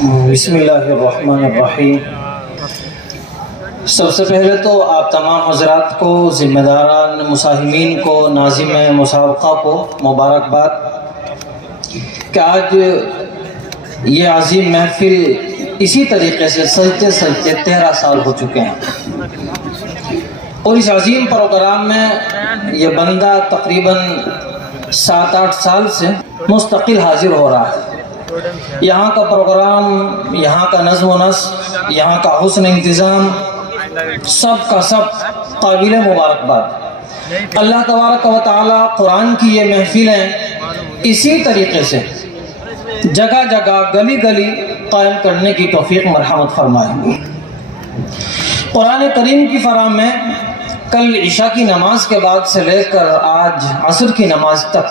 بسم اللہ الرحمن الرحیم۔ سب سے پہلے تو آپ تمام حضرات کو، ذمہ داران مساہمین کو، ناظم مسابقہ کو مبارکباد کہ آج یہ عظیم محفل اسی طریقے سے سجتے سجتے 13 سال ہو چکے ہیں، اور اس عظیم پروگرام میں یہ بندہ تقریباً 7-8 سال سے مستقل حاضر ہو رہا ہے۔ یہاں کا پروگرام، یہاں کا نظم و نسق، یہاں کا حسن انتظام، سب کا سب قابل مبارکباد۔ اللہ تبارک و تعالی قرآن کی یہ محفلیں اسی طریقے سے جگہ جگہ، گلی گلی قائم کرنے کی توفیق مرحمت فرمائے۔ قرآن کریم کی فراہم میں کل عشاء کی نماز کے بعد سے لے کر آج عصر کی نماز تک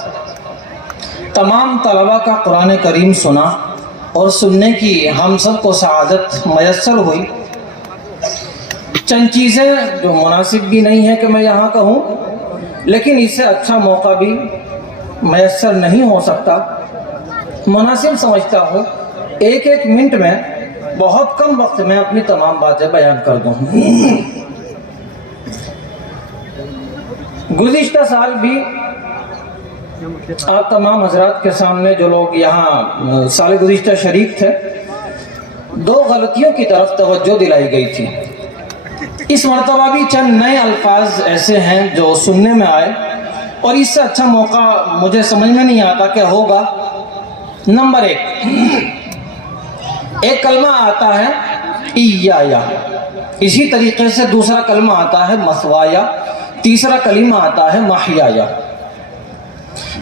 تمام طلباء کا قرآن کریم سنا، اور سننے کی ہم سب کو سعادت میسر ہوئی۔ چند چیزیں جو مناسب بھی نہیں ہے کہ میں یہاں کہوں، لیکن اس سے اچھا موقع بھی میسر نہیں ہو سکتا، مناسب سمجھتا ہوں 1 منٹ میں، بہت کم وقت میں اپنی تمام باتیں بیان کر دوں۔ گزشتہ سال بھی آپ تمام حضرات کے سامنے جو لوگ یہاں سال گزشتہ شریک تھے، 2 غلطیوں کی طرف توجہ دلائی گئی تھی۔ اس مرتبہ بھی چند نئے الفاظ ایسے ہیں جو سننے میں آئے، اور اس سے اچھا موقع مجھے سمجھ میں نہیں آتا کہ ہوگا۔ نمبر 1، ایک کلمہ آتا ہے ایایا، اسی طریقے سے دوسرا کلمہ آتا ہے مثوایا، تیسرا کلمہ آتا ہے محیایا۔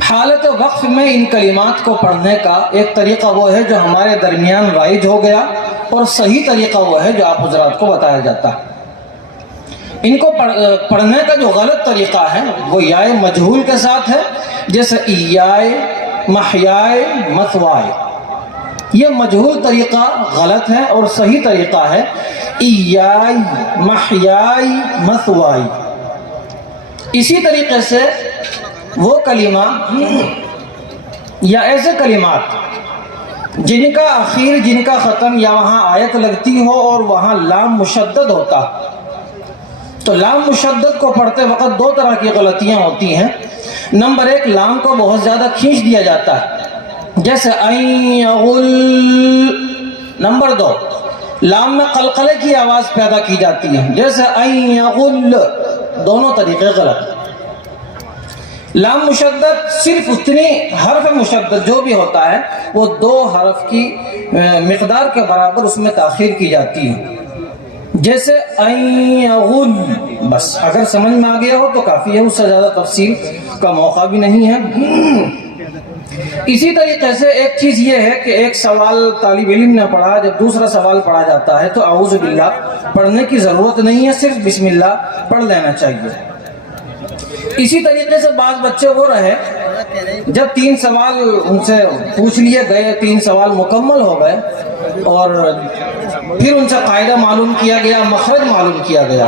حالت وقف میں ان کلمات کو پڑھنے کا ایک طریقہ وہ ہے جو ہمارے درمیان رائج ہو گیا، اور صحیح طریقہ وہ ہے جو آپ حضرات کو بتایا جاتا ہے۔ ان کو پڑھنے کا جو غلط طریقہ ہے وہ یائے مجہول کے ساتھ ہے، جیسے ایائے، محیائے، مثوائے۔ یہ مجہول طریقہ غلط ہے، اور صحیح طریقہ ہے ایائے، محیائے، مثوائے۔ اسی طریقے سے وہ کلمہ یا ایسے کلمات جن کا اخیر، جن کا ختم یا وہاں آیت لگتی ہو اور وہاں لام مشدد ہوتا، تو لام مشدد کو پڑھتے وقت 2 طرح کی غلطیاں ہوتی ہیں۔ نمبر 1، لام کو بہت زیادہ کھینچ دیا جاتا ہے، جیسے یغل۔ نمبر 2، لام میں قلقلے کی آواز پیدا کی جاتی ہے، جیسے یغل۔ دونوں طریقے غلط۔ لام مشدد صرف اتنی حرف مشدد جو بھی ہوتا ہے وہ 2 حرف کی مقدار کے برابر اس میں تاخیر کی جاتی ہے، جیسے یغل۔ بس اگر سمجھ میں آ گیا ہو تو کافی ہے، اس سے زیادہ تفصیل کا موقع بھی نہیں ہے۔ اسی طریقے سے ایک چیز یہ ہے کہ ایک سوال طالب علم نے پڑھا، جب دوسرا سوال پڑھا جاتا ہے تو اعوذ باللہ پڑھنے کی ضرورت نہیں ہے، صرف بسم اللہ پڑھ لینا چاہیے۔ اسی طریقے سے بعض بچے وہ رہے جب 3 سوال ان سے پوچھ لیے گئے، 3 سوال مکمل ہو گئے، اور پھر ان سے قاعدہ معلوم کیا گیا، مخرج معلوم کیا گیا۔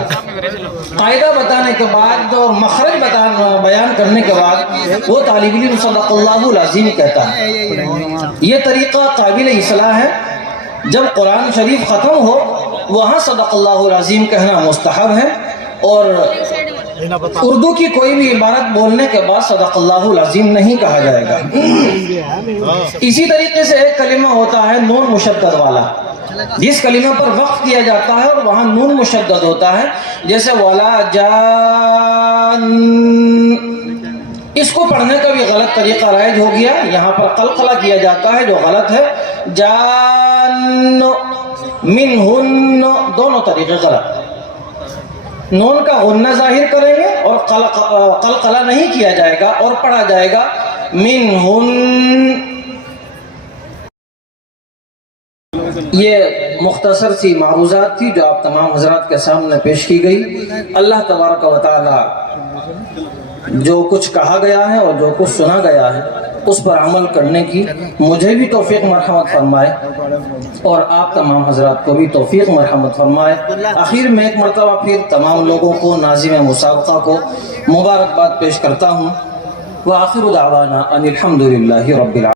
قاعدہ بتانے کے بعد اور مخرج بیان کرنے کے بعد وہ طالب علم صدق اللہ العظیم کہتا ہے۔ یہ طریقہ قابل اصلاح ہے۔ جب قرآن شریف ختم ہو وہاں صدق اللہ العظیم کہنا مستحب ہے، اور اردو کی کوئی بھی عبارت بولنے کے بعد صدق اللہ العظیم نہیں کہا جائے گا۔ اسی طریقے سے ایک کلمہ ہوتا ہے نون مشدد والا، جس کلمہ پر وقف کیا جاتا ہے اور وہاں نون مشدد ہوتا ہے، جیسے ولا جان۔ اس کو پڑھنے کا بھی غلط طریقہ رائج ہو گیا، یہاں پر قلقلہ کیا جاتا ہے جو غلط ہے۔ جان، منہن، دونوں طریقے غلط۔ نون کا غنہ ظاہر کریں گے اور قلقلہ نہیں کیا جائے گا، اور پڑھا جائے گا منہن۔ یہ مختصر سی معروضات تھی جو آپ تمام حضرات کے سامنے پیش کی گئی۔ اللہ تبارک و تعالی جو کچھ کہا گیا ہے اور جو کچھ سنا گیا ہے اس پر عمل کرنے کی مجھے بھی توفیق مرحمت فرمائے، اور آپ تمام حضرات کو بھی توفیق مرحمت فرمائے۔ آخر میں ایک مرتبہ پھر تمام لوگوں کو، ناظم مسابقہ کو مبارکباد پیش کرتا ہوں۔ وآخر دعوانا ان الحمد للہ رب العالمین۔